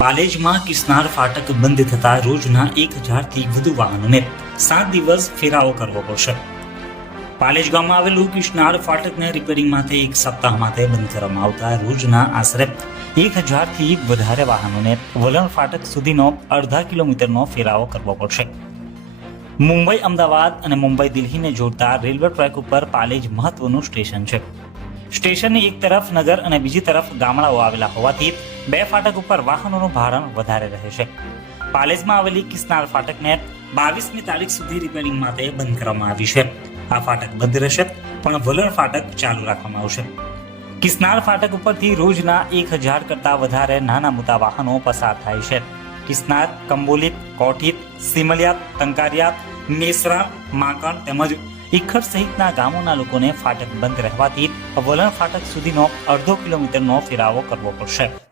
પાલેજમાં કિસનાર ફાટક બંધ થતા રોજના એક હજારથી વધુ વાહનોને સાત દિવસ ફેરાવો કરવો પડશે. પાલેજ ગામમાં આવેલું કિશનાર ફાટકને રિપેરિંગ માટે એક સપ્તાહ માટે બંધ કરવામાં આવતા રોજના આશરે એક હજારથી વધારે વાહનોને વલણ ફાટક સુધીનો અડધા કિલોમીટરનો ફેરાવો કરવો પડશે. મુંબઈ, અમદાવાદ અને મુંબઈ, દિલ્હીને જોડતા રેલવે ટ્રેક ઉપર પાલેજ મહત્વનું સ્ટેશન છે. સ્ટેશનની એક તરફ નગર અને બીજી તરફ ગામડાઓ આવેલા હોવાથી બે ફાટક ઉપર વાહનોનું ભારણ વધારે રહે છે. પાલેજમાં આવેલી કિસનાર ફાટકને બાવીસમી તારીખ સુધી રિપેરિંગ માટે બંધ કરવામાં આવી છે. આ ફાટક બંધ રહેશે, પણ વલણ ફાટક ચાલુ રાખવામાં આવશે. કિસનાર ફાટક ઉપરથી રોજના એક હજાર કરતા વધારે નાના મોટા વાહનો પસાર થાય છે. કિસનાર કંબોલિત કોઠીત સિમલિયાત ટંકારિયાત મેસરા, માકણ તેમજ ઇખર સહિતના ગામોના લોકોને ફાટક બંધ રહેવાથી વલણ ફાટક સુધીનો અડધો કિલોમીટરનો ફેરાવો કરવો પડશે.